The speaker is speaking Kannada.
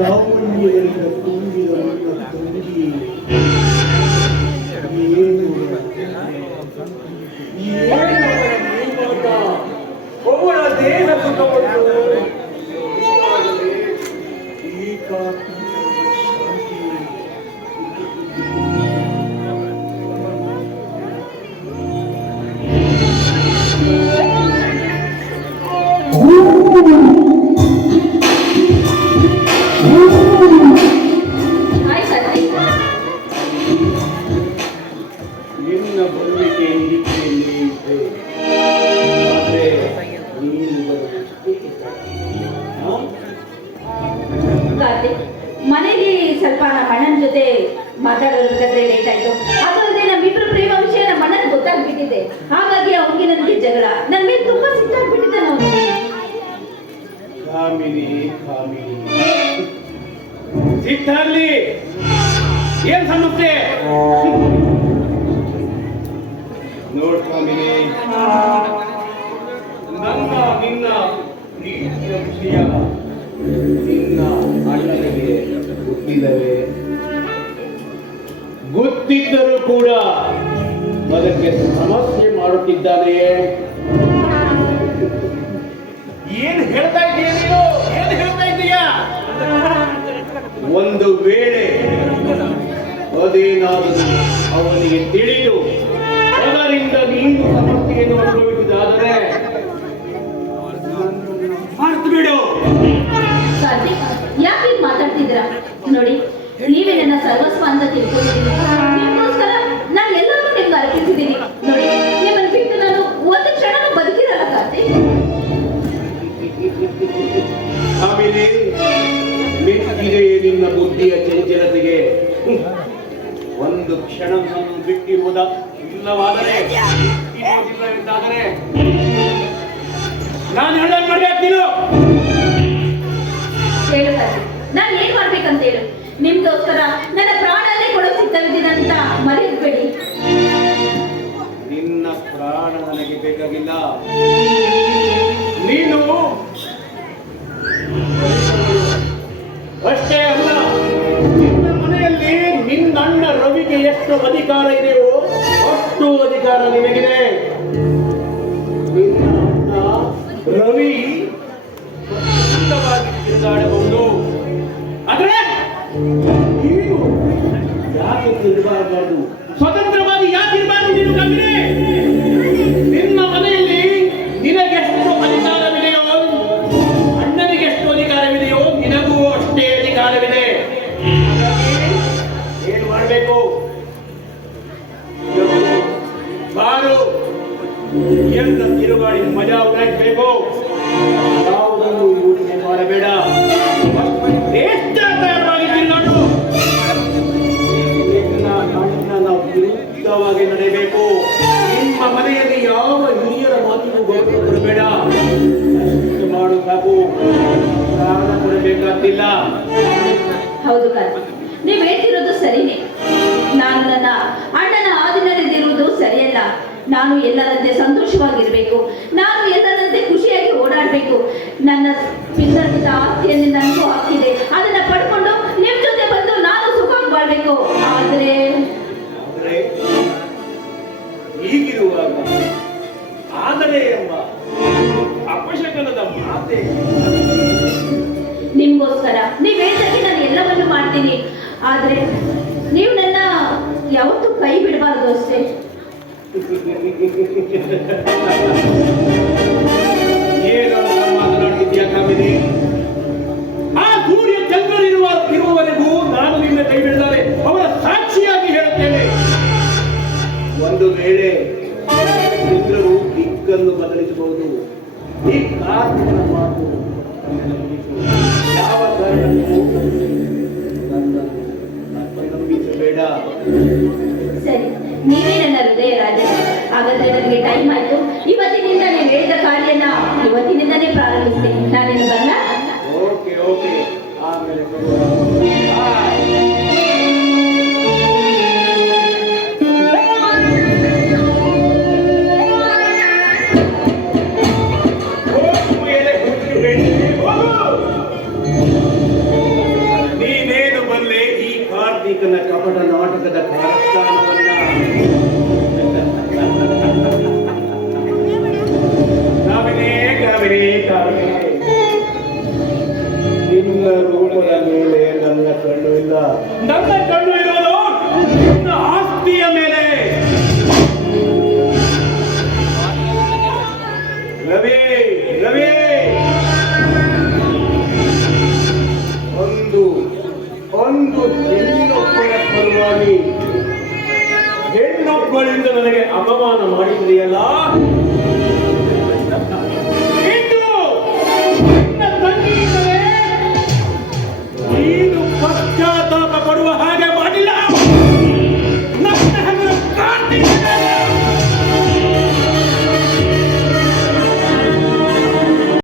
ಲಾವಣ್ಯಗಳಿಂದ ತುಂಬಿದ ನನ್ನ ತಂಗಿ ಏನು ಅವಳ ದೇಹ ಸುಖವನ್ನು ನಿನ್ನ ಬರುವಿಕೆ ನಿರೀಕ್ಷೆಯಲ್ಲಿ ಇದ್ದೆ. ಆದರೆ ನೀನು ಮನೆಗೆ ಸ್ವಲ್ಪ ನಮ್ಮ ಅಣ್ಣನ ಜೊತೆ ಮಾತಾಡೋದಕ್ಕೆ ಲೇಟ್ ಆಯ್ತು. ಅದಲ್ಲದೆ ನಮ್ಮಿಬ್ರು ಪ್ರೇಮ ವಿಷಯ ನಮ್ಮ ಅಣ್ಣನ ಗೊತ್ತಾಗ್ಬಿಟ್ಟಿದೆ. ಹಾಗಾಗಿ ಅವನಿಗೆ ನನಗೆ ಜಗಳ, ನನ್ನ ಮೇಲೆ ತುಂಬಾ ಸಿಟ್ಟಾಗ್ಬಿಟ್ಟಿದೆ. ನಾವು ಕಾಮಿನಿ ಸಿಟ್ಟಾಗ್ಲಿ, ಏನ್ ಸಮಸ್ಯೆ ನೋಡ್ ಕಾಮಿನಿ, ನನ್ನ ನಿನ್ನ ಪ್ರೀತಿಯ ವಿಷಯ ನಿನ್ನ ಅಣ್ಣನಿಗೆ ಗೊತ್ತಿದ್ದರೂ ಕೂಡ ಅದಕ್ಕೆ ಸಮಸ್ಯೆ ಮಾಡುತ್ತಿದ್ದಾನೆಯೇ? ಏನು ಹೇಳ್ತಾ ಇದೀಯ ನೀನು? ಏನು ಹೇಳ್ತಾ ಇದೀಯಾ? ಒಂದು ವೇಳೆ ಅದೇನಾದರೂ ಅವನಿಗೆ ತಿಳಿದು ಅದರಿಂದ ನೀನು ಸಮಸ್ಯೆಯನ್ನು ಅನುಭವಿಸಿದಾದರೆ ಮರ್ತು ಬಿಡು. ಯಾಕೆ ಮಾತಾಡ್ತಿದ್ದೀರಾ? ನೋಡಿ, ನೀವೇ ನನ್ನ ಸರ್ವಸ್ವ ಅಂತ ತಿಳ್ಕೊಂಡಿದ್ದೀನಿ. ನಿಮಗೋಸ್ಕರ ನಾನು ಎಲ್ಲರೂ ನಿಮ್ಗೆ ಅರ್ಪಿಸಿದ್ದೀನಿ. ನೋಡಿ, ನಿಮ್ಮನ್ನು ಬಿಟ್ಟು ನಾನು ಒಂದು ಕ್ಷಣನೂ ಬದುಕಿರಲ್ಲ ಕಾರ್ತಿಕ್. ಆಮೇಲೆ ಮೆಚ್ಚಿದೆ ನಿನ್ನ ಬುದ್ಧಿಯ ಚಂಚಲತೆಗೆ. ಒಂದು ಕ್ಷಣ ಬಿಟ್ಟಿರುವುದ ಇಲ್ಲವಾದರೆ ಇಲ್ಲವೆಂದಾದರೆ ನಾನು ಹೇಳ ಮಾಡ್ಯಾಕ್ತೀನೋ? ಹೇಳು ಕಾರ್ತಿಕ್, ನಾನು ಏನ್ ಮಾಡ್ಬೇಕಂತ ಹೇಳು. ನಿಮ್ಗೋಸ್ಕರ ನನ್ನ ಪ್ರಾಣನೇ ಕೊಡೋ ಸಿದ್ಧವಿದ್ದೀನಂತ ಮರೆಯಬೇಡಿ. ನಿನ್ನ ಪ್ರಾಣ ನನಗೆ ಬೇಕಾಗಿಲ್ಲ. ನೀನು ಅಷ್ಟೇ ಅಲ್ಲ, ನಿನ್ನ ಮನೆಯಲ್ಲಿ ನಿನ್ನಣ್ಣ ರವಿಗೆ ಎಷ್ಟು ಅಧಿಕಾರ ಇದೆಯೋ ಅಷ್ಟು ಅಧಿಕಾರ ನಿನಗಿದೆ. ನಿನ್ನ ಅಣ್ಣ ರವಿ ಸ್ವತಂತ್ರವಾಗಿ ತಿರುಗಾಡಬಹುದು. ಆದ್ರೆ ನೀನು ಯಾಕೆ ತಿರುಗಾಡಬಾರ್ದು? ಸ್ವತಂತ್ರವಾಗಿ ಯಾಕೆ ಇರಬಾರ್ದು ನೀನು? ಕಮ್ಮಿ ನಿನ್ನ ಮನೆಯಲ್ಲಿ ನಿನಗೆಷ್ಟು ಅಧಿಕಾರವಿದೆಯೋ ಅಣ್ಣನಿಗೆ ಎಷ್ಟು ಅಧಿಕಾರವಿದೆಯೋ ನಿನಗೂ ಅಷ್ಟೇ ಅಧಿಕಾರವಿದೆ. ಏನು ಮಾಡಬೇಕು? ಬಾರು ಎಲ್ಲ ತಿರುಗಾಡಿ ಮಜಾ ಉಳಿಸಬೇಕು. ಯಾವುದನ್ನು ಯೋಚನೆ ಮಾಡಬೇಡ. ತಯಾರವಾಗಿ ತಿರುಗಾಡು. ಅಣ್ಣನ ವಿರುದ್ಧವಾಗಿ ನಡೆಯಬೇಕು. ನಿಮ್ಮ ಮನೆಯಲ್ಲಿ ಯಾವ ಹಿರಿಯರ ಮಾತಿಗೂ ಗೌರವ ಕೊಡಬೇಡ. ಮಾಡು ಸಾಕು, ಪ್ರಾಣ ಕೊಡಬೇಕಾಗ್ತಿಲ್ಲ. ಹೌದು ಕಾರ್ತಿಕ್, ನೀವು ಹೇಳ್ತಿರೋದು ಸರಿನೇ. ನಾನು ನನ್ನ ಅಣ್ಣನ ಆದಿನಲ್ಲಿರುವುದು ಸರಿಯಲ್ಲ. ನಾನು ಎಲ್ಲರಂತೆ ಸಂತೋಷವಾಗಿರ್ಬೇಕು. ನಾನು ಎಲ್ಲರಂತೆ ಖುಷಿಯಾಗಿ ಓಡಾಡಬೇಕು. ನನ್ನ ಪಿಂದರ್ಪಿತ ಆಸ್ತಿಯಲ್ಲಿ ನನಗೂ ಆಗ್ತಿದೆ. ಅದನ್ನ ಪಡ್ಕೊಂಡು ನಿಮ್ ಜೊತೆ ಬಂದು ನಾನು ಸುಖವಾಗಿ ಬಾಳ್ಬೇಕು. ಆದ್ರೆ ಈಗಿರುವಾಗ ಆದರೆ ಎಂಬ ಅಪಶಕನದ ಮಾತೆ. ನಿಮ್ಗೋಸ್ಕರ ನೀವ್ ಹೇಳಿದಾಗೆ ನಾನು ಎಲ್ಲವನ್ನೂ ಮಾಡ್ತೀನಿ. ಆದ್ರೆ ನೀವು ನನ್ನ ಯಾವತ್ತೂ ಕೈ ಬಿಡಬಾರದು ಅಷ್ಟೇ. ಏನಂತ ಮಾತನಾಡ್ತಿದ್ಯಾ ಕಾಮಿನಿ? ಆ ಸೂರ್ಯ ಚಂದ್ರನಿರುವವರೆಗೂ ನಾನು ನಿನ್ನ ಕೈ ಬಿಡಲಾರೆ. ಅವರ ಸಾಕ್ಷಿಯಾಗಿ ಹೇಳುತ್ತೇನೆ. ಒಂದು ವೇಳೆ ಚಂದ್ರರು ದಿಕ್ಕನ್ನು ಬದಲಿಸಬಹುದು. ಈ ಕಾರ್ತಿಕನ ಮಾತು ಯಾವ ಕಾರಣಕ್ಕೂ ನನ್ನನ್ನು ನಂಬಿಸಬೇಡ. ಸರಿ, ನೀವೇ ನನ್ನ ಹೃದಯ ರಾಜ. ಹಾಗಾದ್ರೆ ನನಗೆ ಟೈಮ್ ಆಯ್ತು. ಇವತ್ತಿನಿಂದ ನೀವು ಹೇಳಿದ ಕಾರ್ಯನ ಇವತ್ತಿನಿಂದನೇ ಪ್ರಾರಂಭಿಸ್ತೀನಿ. ನಾನೇನು ಬರಲ್ಲ? ಓಕೆ ಓಕೆ, ಆಮೇಲೆ ನಿನ್ನ ರೂಪದ ಮೇಲೆ ನನ್ನ ಕಣ್ಣು ಇಲ್ಲ. ನನ್ನ ಕಣ್ಣು ಇರೋದು ನಿನ್ನ ಆಸ್ತಿಯ ಮೇಲೆ. ರವಿ ರವಿ, ಒಂದು ಹೆಣ್ಣೊಬ್ಬಳ ಪರವಾಗಿ ಹೆಣ್ಣೊಬ್ಬಳಿಂದ ನನಗೆ ಅಪಮಾನ ಮಾಡಿದೆಯಲ್ಲ,